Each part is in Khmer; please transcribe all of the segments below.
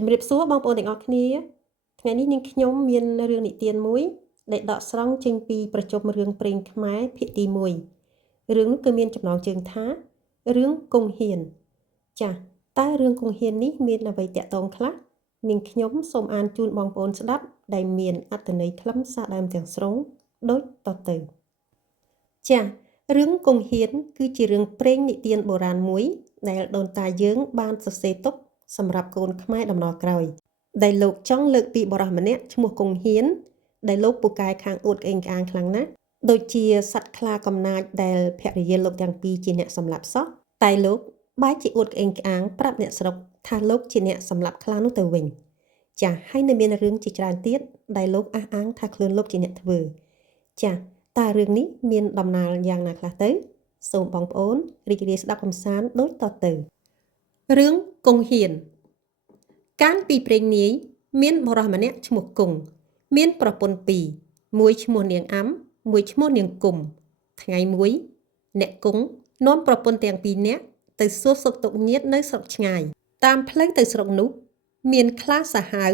ជំរាបសួរបងប្អូនទាំងអស់គ្នាថ្ងៃនេះនាងខ្ញុំមានរឿងនិទានមួយដែលដកស្រង់ចេញពីប្រជុំរឿងព្រេងខ្មែរភាគទី1រឿងនោះគឺមានចំណងជើងថារឿងគង់ហ៊ានចា៎តើរឿងគង់ហ៊ាននេះមានអ្វីតាក់ទងខ្លះនាងខ្ញុំសូមអានជូនបងប្អូនស្ដាប់ដែលមានអត្ថន័យខ្លឹមសារដើមទាំងស្រុងដូចតទៅចា៎រឿងគង់ហ៊ានគឺជារឿងព្រេងនិទានបុរាណមួយដែលដូនតាយើងបានសរសេរទុកសម្រាប់កូនខ្មែរដំណើរក្រោយដែលលោកចង់លើកពីបរិសម្នាក់ឈ្មោះគង់ហ៊ានដែលលោកពូកែខាងអួតក្អេងក្អាងខ្លាំងណាស់ដូចជាសត្វខ្លាកំណាចដែលភរិយាលោកទាំងពីរជាអ្នកសម្លាប់សោះតែលោកបែរជាអួតក្អេងក្អាងប្រាប់អ្នកស្រុកថាលោកជាអ្នកសម្លាប់ខ្លានោះទៅវិញចា៎ហើយនៅមានរឿងជាច្រើនទៀតដែលលោកអះអាងថាខ្លួនលោកជាអ្នកធ្វើចា៎តើរឿងនេះមានដំណើរយ៉ាងណាខ្លះទៅសូមបងប្អូនរីករាយស្ដាប់កម្សាន្តដូចតទៅរឿងគង់ហ៊ានកាលពីព្រេងនាយមានបុរសម្នាក់ឈ្មោះគង់មានប្រពន្ធពីរមួយឈ្មោះនាងអាំមួយឈ្មោះនាងគុំថ្ងៃមួយអ្នកគង់នាំប្រពន្ធទាំងពីរនាក់ទៅសួរសុខទុក្ខញាតិនៅស្រុកឆ្ងាយតាមផ្លូវទៅស្រុកនោះមានខ្លាសាហាវ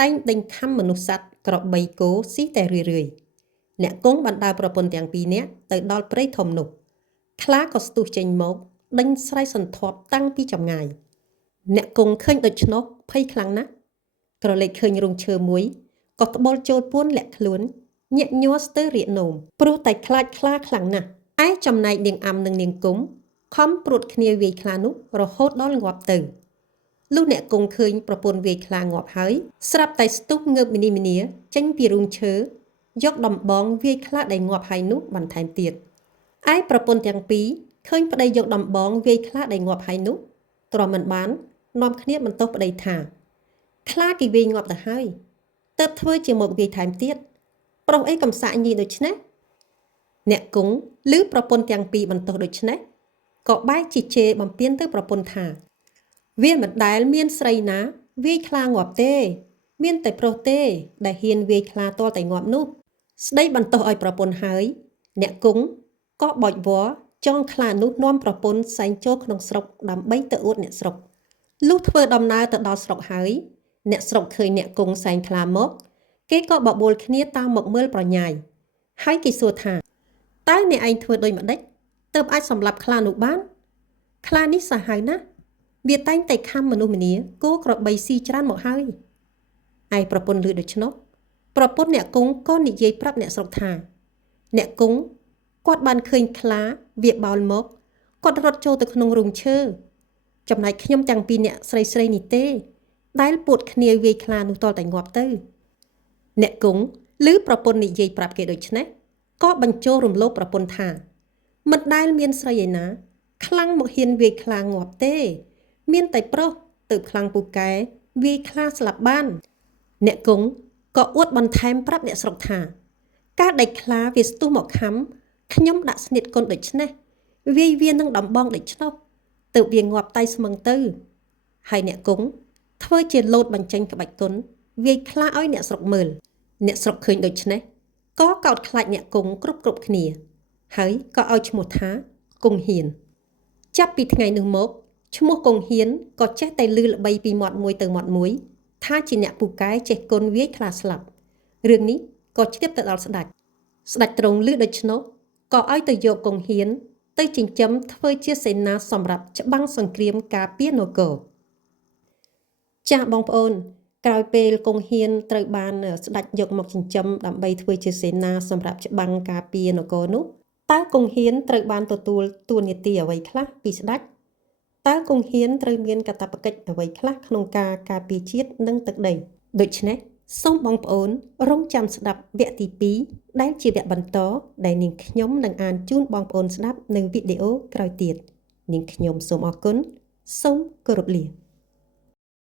តែងដេញខំមនុស្សសត្វក្របីគោស៊ីតែរឿយៗអ្នកគង់បានដើរប្រពន្ធទាំងពីរនាក់ទៅដល់ព្រៃធំនោះខ្លាក៏ស្ទុះចេញមកដេញស្រែកសន្ធាប់តាំងពីចម្ងាយអ្នកគង់ឃើញដូច្នោះភ័យខ្លាំងណាស់ក្រឡេកឃើញរងឈើមួយក៏ត្បូលចូលពួនលាក់ខ្លួនញាក់ញ័រស្ទើររាកនោមព្រោះតែខ្លាចខ្លាខ្លាំងណាស់ឯចំណែកនាងអាំនិងនាងគុំខំព្រួតគ្នាវាយខ្លានោះរហូតដល់ងាប់ទៅលុះអ្នកគង់ឃើញប្រពន្ធវាយខ្លាងាប់ហើយស្រាប់តែស្ទុះងើបមីនីចេញពីរូងឈើយកដំបងវាយខ្លាដែលងាប់ហើយនោះបន្ថែមទៀតឯប្រពន្ធទាំងពីរឃើញប្តីយកដំបងវាយខ្លាដែលងាប់ហើយនោះទ្រាំមិនបាននាំគ្នាបន្ទោសប្តីថាខ្លាគេវាយងាប់ទៅហើយទើបធ្វើជាមកវាយថែមទៀតប្រុសអីកំសាកញីដូច្នេះអ្នកគង់ឮប្រពន្ធទាំងពីរបន្ទោសដូច្នេះក៏បែរជាជេរបំពេញទៅប្រពន្ធថាវាមិនដែលមានស្រីណាវាយខ្លាងាប់ទេមានតែប្រុសទេដែលហ៊ានវាយខ្លាទាល់តែងាប់នោះស្ដីបន្ទោសឲ្យប្រពន្ធហើយអ្នកគង់ក៏បោចវល់ចងខ្លានោះនាំប្រពន្ធសែងចូលក្នុងស្រុកដើម្បីទៅអួតអ្នកស្រុកលុះធ្វើដំណើរទៅដល់ស្រុកហើយអ្នកស្រុកឃើញអ្នកគង់សែងខ្លាមកគេក៏បបួលគ្នាតាមមកមើលប្រញាយហើយគេសួរថាតើអ្នកឯងធ្វើដូចម្ដេចទើបអាចសម្លាប់ខ្លានោះបានខ្លានេះសាហាវណាស់វាតែងតែខំមនុស្សម្នាគោក្របីស៊ីច្រើនមកហើយឯប្រពន្ធឮដូច្នោះប្រពន្ធអ្នកគង់ក៏និយាយប្រាប់អ្នកស្រុកថាអ្នកគង់គាត់បានឃើញខ្លាវាបោលមកគាត់រត់ចូលទៅក្នុងរូងឈើចំណែកខ្ញុំទាំងពីរអ្នកស្រីនេះទេដែលពួតគ្នាវាយខ្លានោះតតែងាប់ទៅអ្នកគង់ឮប្រពន្ធនិយាយប្រាប់គេដូច្នេះក៏បញ្ចូលរំលោភប្រពន្ធថាមិនដែលមានស្រីឯណាខ្លាំងមកហ៊ានវាយខ្លាងាប់ទេមានតែប្រុសទៅខ្លាំងពូកែវាយខ្លាស្លាប់បានអ្នកគង់ក៏អួតបន្ថែមប្រាប់អ្នកស្រុកថាការដែលខ្លាវាស្ទុះមកខំខ្ញុំដាក់ស្នៀតកុនដូច្នេះវាយវានឹងដំបងដូច្នោះទៅវាងាប់តៃស្មឹងទៅហើយអ្នកគង់ធ្វើជាលោតបញ្ចេញក្បាច់គុណវាយខ្លាឲ្យអ្នកស្រុកមើលអ្នកស្រុកឃើញដូច្នេះក៏កោតខ្លាចអ្នកគង់គ្រប់គ្នាហើយក៏ឲ្យឈ្មោះថាគង់ហ៊ានចាប់ពីថ្ងៃនោះមកឈ្មោះគង់ហ៊ានក៏ចេះតែលឺល្បីពីមាត់មួយទៅមាត់មួយថាជាអ្នកពូកែចេះគុណវាយខ្លាស្លាប់រឿងនេះក៏ជ្រាបទៅដល់ស្ដេចទ្រង់ឮដូច្នោះក៏ឲ្យទៅយកគង់ហ៊ានទៅចិញ្ចឹមធ្វើជាសេនាសម្រាប់ច្បាំងសង្គ្រាមការពារនគរចាស់បងប្អូនក្រោយពេលគង់ហ៊ានត្រូវបានស្ដេចយកមកចិញ្ចឹមដើម្បីធ្វើជាសេនាសម្រាប់ច្បាំងការពារនគរនោះតើគង់ហ៊ានត្រូវបានទទួលតួនាទីអ្វីខ្លះពីស្ដេចតើគង់ហ៊ានត្រូវមានកាតព្វកិច្ចអ្វីខ្លះក្នុងការការពារជាតិនិងទឹកដីដូច្នេះសូមបងប្អូនរងចាំស្ដាប់វគ្គទី2ដែលជាវគ្គបន្តដែលនាងខ្ញុំនឹងអានជូនបងប្អូនស្ដាប់នៅវីដេអូក្រោយទៀតនាងខ្ញុំសូមអរគុណសូមគោរពលា